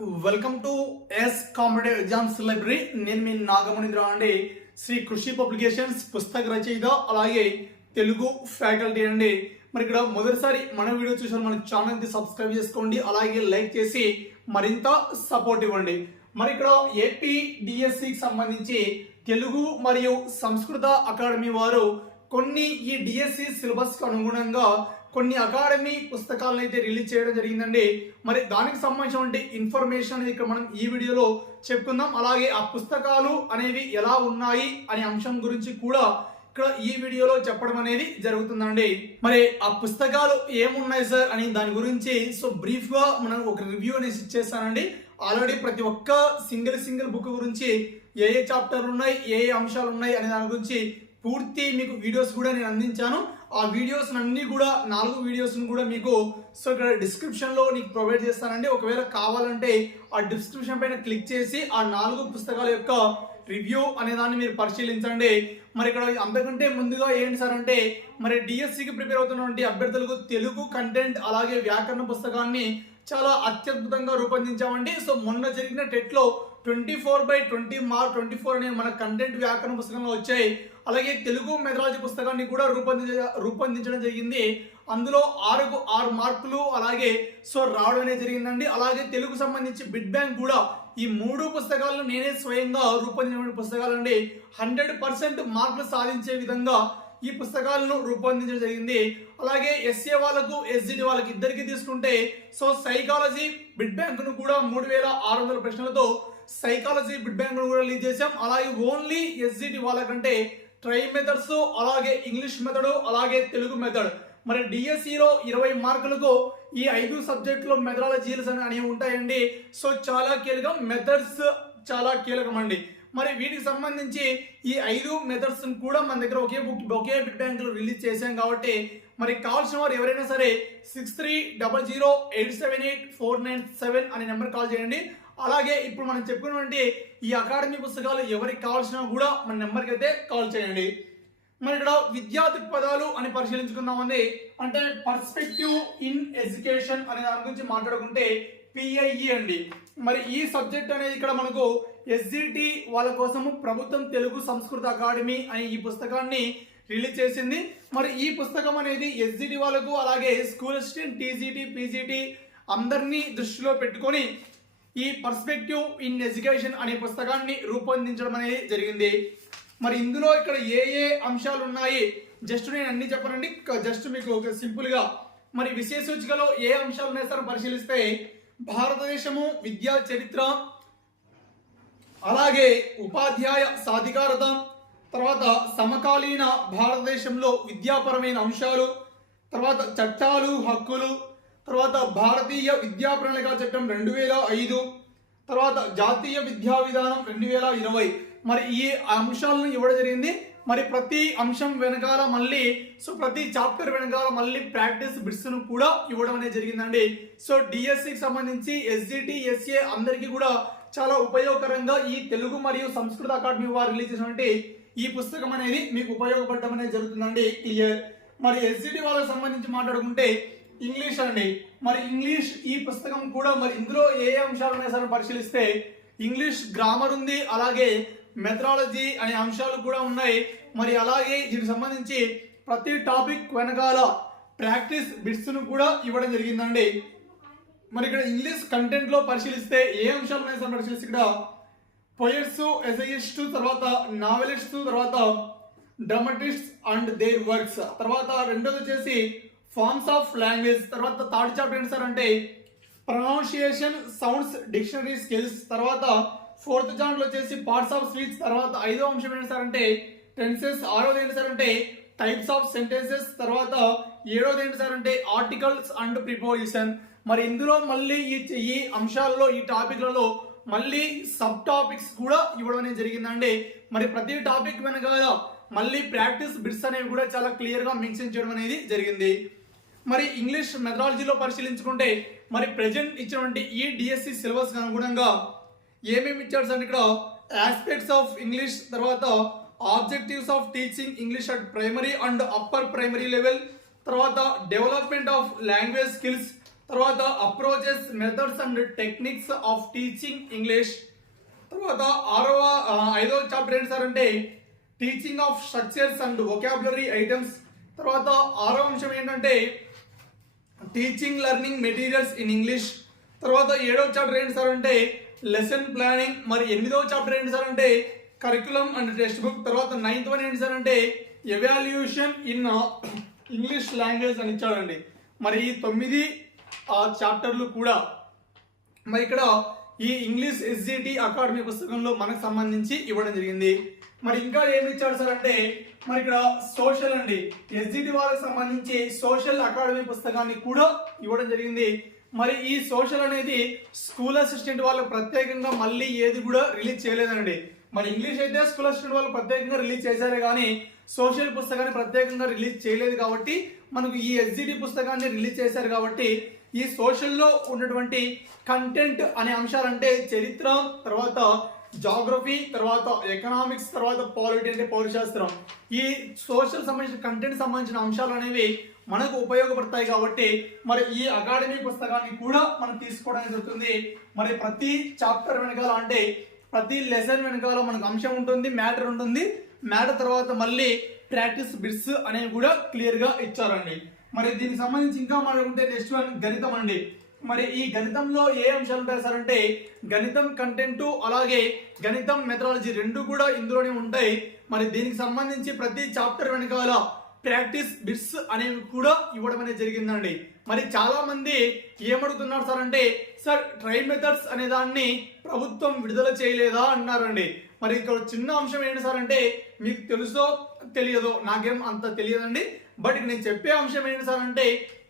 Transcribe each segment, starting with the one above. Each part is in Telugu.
Welcome to S competitive exams library నేను మీ నాగమణిద్రావు అండి శ్రీ కృషి పబ్లికేషన్స్ పుస్తక రచయిత అలాగే తెలుగు ఫ్యాకల్టీ అండి. మరి ఇక్కడ మొదటిసారి మన వీడియో చూసిన మన ఛానల్కి సబ్స్క్రైబ్ చేసుకోండి అలాగే లైక్ చేసి మరింత సపోర్ట్ ఇవ్వండి. మరి ఇక్కడ ఏపీ డిఎస్సికి సంబంధించి తెలుగు మరియు సంస్కృత అకాడమీ వారు కొన్ని ఈ డిఎస్సి సిలబస్కి అనుగుణంగా కొన్ని అకాడమీ పుస్తకాలను అయితే రిలీజ్ చేయడం జరిగిందండి. మరి దానికి సంబంధించిన ఇన్ఫర్మేషన్ అనేది ఇక్కడ మనం ఈ వీడియోలో చెప్పుకుందాం. అలాగే ఆ పుస్తకాలు అనేవి ఎలా ఉన్నాయి అనే అంశం గురించి కూడా ఇక్కడ ఈ వీడియోలో చెప్పడం అనేది జరుగుతుందండి. మరి ఆ పుస్తకాలు ఏమున్నాయి సార్ అని దాని గురించి సో బ్రీఫ్గా మనం ఒక రివ్యూ అనేది ఇచ్చేస్తానండి. ఆల్రెడీ ప్రతి ఒక్క సింగిల్ సింగిల్ బుక్ గురించి ఏ ఏ చాప్టర్లు ఉన్నాయి ఏ ఏ అంశాలు ఉన్నాయి అనే దాని గురించి పూర్తి మీకు వీడియోస్ కూడా నేను అందించాను. ఆ వీడియోస్ అన్ని కూడా నాలుగు వీడియోస్ కూడా మీకు సో ఇక్కడ డిస్క్రిప్షన్లో నీకు ప్రొవైడ్ చేస్తానండి. ఒకవేళ కావాలంటే ఆ డిస్క్రిప్షన్ పైన క్లిక్ చేసి ఆ నాలుగు పుస్తకాల యొక్క రివ్యూ అనే దాన్ని మీరు పరిశీలించండి. మరి ఇక్కడ అంతకంటే ముందుగా ఏంటి సార్ అంటే మరి డిఎస్సికి ప్రిపేర్ అవుతున్నటువంటి అభ్యర్థులకు తెలుగు కంటెంట్ అలాగే వ్యాకరణ పుస్తకాన్ని చాలా అత్యద్భుతంగా రూపొందించామండి. సో మొన్న జరిగిన టెట్లో twenty four by twenty mark twenty four అనే మన కంటెంట్ వ్యాకరణ పుస్తకంలో వచ్చాయి. అలాగే తెలుగు మెథడాలజీ పుస్తకాన్ని కూడా రూపొందించ రూపొందించడం జరిగింది. అందులో ఆరుకు ఆరు మార్కులు అలాగే సో రావడం అనేది జరిగిందండి. అలాగే తెలుగు సంబంధించి బిడ్ బ్యాంక్ కూడా ఈ మూడు పుస్తకాలను నేనే స్వయంగా రూపొందించిన పుస్తకాలు అండి హండ్రెడ్ పర్సెంట్ మార్కులు సాధించే విధంగా ఈ పుస్తకాలను రూపొందించడం జరిగింది. అలాగే ఎస్ఏ వాళ్ళకు ఎస్జిటి వాళ్ళకి ఇద్దరికి తీసుకుంటే సో సైకాలజీ బిడ్ బ్యాంక్ను కూడా మూడు వేల ఆరు వందల ప్రశ్నలతో సైకాలజీ బిడ్ బ్యాంక్ కూడా రిలీజ్ చేసాం అలాగే ఓన్లీ ఎస్జిటి వాళ్ళకంటే ట్రై మెథడ్స్ అలాగే ఇంగ్లీష్ మెథడ్ అలాగే తెలుగు మెథడ్ మరి డిఎస్సిలో ఇరవై మార్కులకు ఈ ఐదు సబ్జెక్టులో మెథడాలజీలు అనేవి ఉంటాయండి. సో చాలా కీలకం. మెథడ్స్ చాలా కీలకం అండి. మరి వీటికి సంబంధించి ఈ ఐదు మెథడ్స్ కూడా మన దగ్గర ఒకే బుక్ ఒకే బిడ్ బ్యాంకులో రిలీజ్ చేశాం కాబట్టి మరి కావాల్సిన వారు ఎవరైనా సరే six three double zero eight seven eight four nine seven అనే నెంబర్ కాల్ చేయండి. అలాగే ఇప్పుడు మనం చెప్పుకున్నటువంటి ఈ అకాడమీ పుస్తకాలు ఎవరికి కావాల్సిన కూడా మన నెంబర్కి అయితే కాల్ చేయండి. మరి ఇక్కడ విద్యా దృక్పథాలు అని పరిశీలించుకుందామండి. అంటే పర్స్పెక్టివ్ ఇన్ ఎడ్యుకేషన్ అనే దాని గురించి మాట్లాడుకుంటే పిఐఈ అండి. మరి ఈ సబ్జెక్ట్ అనేది ఇక్కడ మనకు ఎస్జిటి వాళ్ళ కోసము ప్రభుత్వం తెలుగు సంస్కృత అకాడమీ అనే ఈ పుస్తకాన్ని రిలీజ్ చేసింది. మరి ఈ పుస్తకం అనేది ఎస్జిటి వాళ్ళకు అలాగే స్కూల్ అసిస్టెంట్ టీజీటీ పీజీటీ అందరినీ దృష్టిలో పెట్టుకొని ఈ పర్స్పెక్టివ్ ఇన్ ఎడ్యుకేషన్ అనే పుస్తకాన్ని రూపొందించడం అనేది జరిగింది. మరి ఇందులో ఇక్కడ ఏ ఏ అంశాలు ఉన్నాయి? జస్ట్ నేను అన్ని చెప్పనండి. జస్ట్ మీకు సింపుల్గా మరి విశేష సూచికలో ఏ అంశాలు ఉన్నాయి సార్? పరిశీలిస్తే భారతదేశము విద్యా చరిత్ర అలాగే ఉపాధ్యాయ సాధికారత తర్వాత సమకాలీన భారతదేశంలో విద్యాపరమైన అంశాలు తర్వాత చట్టాలు హక్కులు తర్వాత భారతీయ విద్యా ప్రణాళిక చట్టం రెండు వేల ఐదు తర్వాత జాతీయ విద్యా విధానం రెండు వేల ఇరవై. మరి ఈ అంశాలను ఇవ్వడం జరిగింది. మరి ప్రతి అంశం వెనకాల మళ్ళీ సో ప్రతి చాప్టర్ వెనకాల మళ్ళీ ప్రాక్టీస్ బిట్స్ను కూడా ఇవ్వడం అనేది జరిగిందండి. సో డిఎస్సికి సంబంధించి ఎస్జిటి ఎస్ఏ అందరికీ కూడా చాలా ఉపయోగకరంగా ఈ తెలుగు మరియు సంస్కృత అకాడమీ వారు రిలీజ్ చేసినటువంటి ఈ పుస్తకం అనేది మీకు ఉపయోగపడటం అనేది జరుగుతుందండి. క్లియర్ మరి ఎస్జిటి వాళ్ళకి సంబంధించి మాట్లాడుకుంటే ఇంగ్లీష్ అండి. మరి ఇంగ్లీష్ ఈ పుస్తకం కూడా మరి ఇందులో ఏ అంశాలు ఉన్నాయి సార్ పరిశీలిస్తే ఇంగ్లీష్ గ్రామర్ ఉంది అలాగే మెథడాలజీ అనే అంశాలు కూడా ఉన్నాయి. మరి అలాగే దీనికి సంబంధించి ప్రతి టాపిక్ వెనకాల ప్రాక్టీస్ బిట్స్ను కూడా ఇవ్వడం జరిగిందండి. మరి ఇక్కడ ఇంగ్లీష్ కంటెంట్లో పరిశీలిస్తే ఏ అంశాలు ఉన్నాయి సార్ పరిశీలిస్తే ఇక్కడ పొయట్స్ ఎసయిస్ట్ తర్వాత నావెలిస్ట్ తర్వాత డ్రామటిస్ట్ అండ్ దేర్ వర్క్స్ తర్వాత రెండోది వచ్చేసి ఫార్మ్స్ ఆఫ్ లాంగ్వేజ్ తర్వాత థర్డ్ చాప్టర్ ఏంటి సార్ అంటే ప్రొనౌన్సియేషన్ సౌండ్స్ డిక్షనరీ స్కిల్స్ తర్వాత ఫోర్త్ చాప్టర్ వచ్చేసి పార్ట్స్ ఆఫ్ స్పీచ్ తర్వాత ఐదో అంశం ఏంటి సార్ అంటే టెన్సెస్ ఆరోది ఏంటి సార్ అంటే టైప్స్ ఆఫ్ సెంటెన్సెస్ తర్వాత ఏడోది ఏంటి సార్ అంటే ఆర్టికల్స్ అండ్ ప్రిపోజిషన్ మరి ఇందులో మళ్ళీ ఈ ఈ అంశాల్లో ఈ టాపిక్లలో మళ్ళీ సబ్ టాపిక్స్ కూడా ఇవ్వడం అనేది జరిగిందండి. మరి ప్రతి టాపిక్ వెనక మళ్ళీ ప్రాక్టీస్ బిట్స్ అనేవి కూడా చాలా క్లియర్గా మెన్షన్ చేయడం అనేది జరిగింది. మరి ఇంగ్లీష్ మెథడాలజీలో పరిశీలించుకుంటే మరి ప్రజెంట్ ఇచ్చినటువంటి ఈ డిఎస్సి సిలబస్ అనుగుణంగా ఏమేమి ఇచ్చాడు సార్ ఇక్కడ? ఆస్పెక్ట్స్ ఆఫ్ ఇంగ్లీష్ తర్వాత objectives of teaching English at primary and upper primary level తర్వాత డెవలప్మెంట్ ఆఫ్ లాంగ్వేజ్ స్కిల్స్ తర్వాత approaches methods and techniques of teaching English తర్వాత ఆరవ ఐదవ చాప్టర్ ఏంటి సార్ అంటే teaching of structures and vocabulary items తర్వాత ఆరో అంశం ఏంటంటే teaching learning materials in English తర్వాత ఏడవ చాప్టర్ ఏంటి సార్ అంటే లెసన్ ప్లానింగ్ మరి ఎనిమిదవ చాప్టర్ ఏంటి సార్ అంటే కరికులం అండ్ టెక్స్ట్ బుక్ తర్వాత నైన్త్ వన్ ఏంటి సార్ అంటే ఎవాల్యూషన్ ఇన్ ఇంగ్లీష్ లాంగ్వేజ్ అని ఇచ్చాడండి. మరి ఈ తొమ్మిది ఆ చాప్టర్లు కూడా మరి ఇక్కడ ఈ ఇంగ్లీష్ ఎస్జిటి అకాడమీ పుస్తకంలో మనకు సంబంధించి ఇవ్వడం జరిగింది. మరి ఇంకా ఏమి ఇచ్చాడు సార్ అంటే మరి ఇక్కడ సోషల్ అండి. ఎస్జిటి వాళ్ళకి సంబంధించి సోషల్ అకాడమీ పుస్తకాన్ని కూడా ఇవ్వడం జరిగింది. మరి ఈ సోషల్ అనేది స్కూల్ అసిస్టెంట్ వాళ్ళు ప్రత్యేకంగా మళ్ళీ ఏది కూడా రిలీజ్ చేయలేదండి. మరి ఇంగ్లీష్ అయితే స్కూల్ అసిస్టెంట్ వాళ్ళు ప్రత్యేకంగా రిలీజ్ చేశారే కానీ సోషల్ పుస్తకాన్ని ప్రత్యేకంగా రిలీజ్ చేయలేదు కాబట్టి మనకు ఈ ఎస్జిటి పుస్తకాన్ని రిలీజ్ చేశారు కాబట్టి ఈ సోషల్లో ఉన్నటువంటి కంటెంట్ అనే అంశాలంటే చరిత్ర తర్వాత జాగ్రఫీ తర్వాత ఎకనామిక్స్ తర్వాత పాలిటీ అంటే పౌరశాస్త్రం. ఈ సోషల్ సంబంధించిన కంటెంట్ సంబంధించిన అంశాలు అనేవి మనకు ఉపయోగపడతాయి కాబట్టి మరి ఈ అకాడమీ పుస్తకాన్ని కూడా మనం తీసుకోవడం జరుగుతుంది. మరి ప్రతి చాప్టర్ వెనకాల అంటే ప్రతి లెసన్ వెనకాల మనకు అంశం ఉంటుంది మ్యాటర్ ఉంటుంది. మ్యాటర్ తర్వాత మళ్ళీ ప్రాక్టీస్ బిట్స్ అనేవి కూడా క్లియర్గా ఇచ్చారండి. మరి దీనికి సంబంధించి ఇంకా మాట్లాడుకుంటే నెక్స్ట్ వన్ గణితం అండి. మరి ఈ గణితంలో ఏ అంశాలు ఉంటాయి సార్ అంటే గణితం కంటెంట్ అలాగే గణితం మెథడాలజీ రెండు కూడా ఇందులోనే ఉంటాయి. మరి దీనికి సంబంధించి ప్రతి చాప్టర్ వెనకాల ప్రాక్టీస్ బిట్స్ అనేవి కూడా ఇవ్వడం అనేది జరిగిందండి. మరి చాలా మంది ఏమడుగుతున్నారు సార్ అంటే సార్ ట్రై మెథడ్స్ అనే దాన్ని ప్రభుత్వం విడుదల చేయలేదా? అన్నారండి. మరి ఇక్కడ చిన్న అంశం ఏంటి సార్ అంటే మీకు తెలుసో తెలియదో నాకేం అంత తెలియదండి. బట్ నేను చెప్పే అంశం ఏంటి సార్ అంటే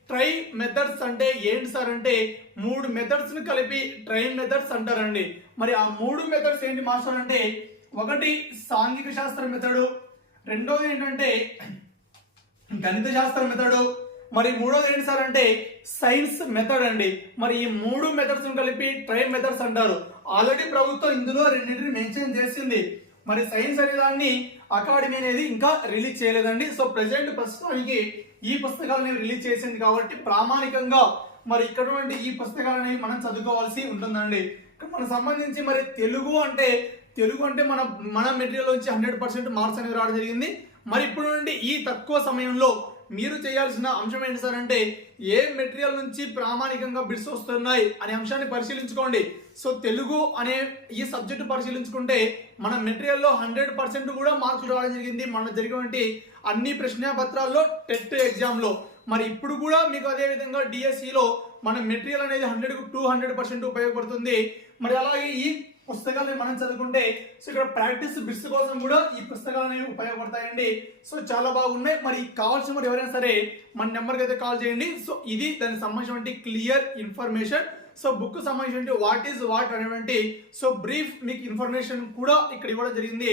ట్రై మెథడ్స్ అంటే ఏంటి సార్ అంటే మూడు మెథడ్స్ని కలిపి ట్రై మెథడ్స్ అంటారండి. మరి ఆ మూడు మెథడ్స్ ఏంటి మాస్టర్ అంటే ఒకటి సాంఘిక శాస్త్ర మెథడు రెండోది ఏంటంటే గణిత శాస్త్ర మెథడు మరి మూడోది ఏంటి సార్ అంటే సైన్స్ మెథడ్ అండి. మరి ఈ మూడు మెథడ్స్ కలిపి ట్రై మెథడ్స్ అంటారు. ఆల్రెడీ ప్రభుత్వం ఇందులో రెండింటిని మెన్షన్ చేసింది. మరి సైన్స్ అనే దాన్ని అకాడమీ అనేది ఇంకా రిలీజ్ చేయలేదండి. సో ప్రజెంట్ ప్రస్తుతానికి ఈ పుస్తకాలను రిలీజ్ చేసింది కాబట్టి ప్రామాణికంగా మరి ఇక్కడ నుండి ఈ పుస్తకాలని మనం చదువుకోవాల్సి ఉంటుందండి. మనకు సంబంధించి మరి తెలుగు అంటే తెలుగు అంటే మన మన మెటీరియల్ నుంచి హండ్రెడ్ పర్సెంట్ మార్క్స్ అనేవి రావడం జరిగింది. మరి ఇప్పుడు నుండి ఈ తక్కువ సమయంలో మీరు చేయాల్సిన అంశం ఏంటి సార్ అంటే ఏ మెటీరియల్ నుంచి ప్రామాణికంగా బిడ్స్ వస్తున్నాయి అనే అంశాన్ని పరిశీలించుకోండి. సో తెలుగు అనే ఈ సబ్జెక్టు పరిశీలించుకుంటే మన మెటీరియల్లో హండ్రెడ్ పర్సెంట్ కూడా మార్కులు రావడం జరిగింది. మన జరిగినటువంటి అన్ని ప్రశ్నాపత్రాల్లో టెట్ ఎగ్జామ్లో. మరి ఇప్పుడు కూడా మీకు అదే విధంగా డిఎస్సిలో మన మెటీరియల్ అనేది హండ్రెడ్ టూ హండ్రెడ్ పర్సెంట్ ఉపయోగపడుతుంది. మరి అలాగే ఈ పుస్తకాలను మనం చదువుకుంటే సో ఇక్కడ ప్రాక్టీస్ బిట్స్ కోసం కూడా ఈ పుస్తకాలు అనేవి ఉపయోగపడతాయండి. సో చాలా బాగున్నాయి. మరి కావాల్సిన వారు ఎవరైనా సరే మన నెంబర్కి అయితే కాల్ చేయండి. సో ఇది దానికి సంబంధించినటువంటి క్లియర్ ఇన్ఫర్మేషన్. సో బుక్ సంబంధించినటువంటి వాట్ ఈస్ వాట్ అనేటువంటి సో బ్రీఫ్ మీకు ఇన్ఫర్మేషన్ కూడా ఇక్కడ ఇవ్వడం జరిగింది.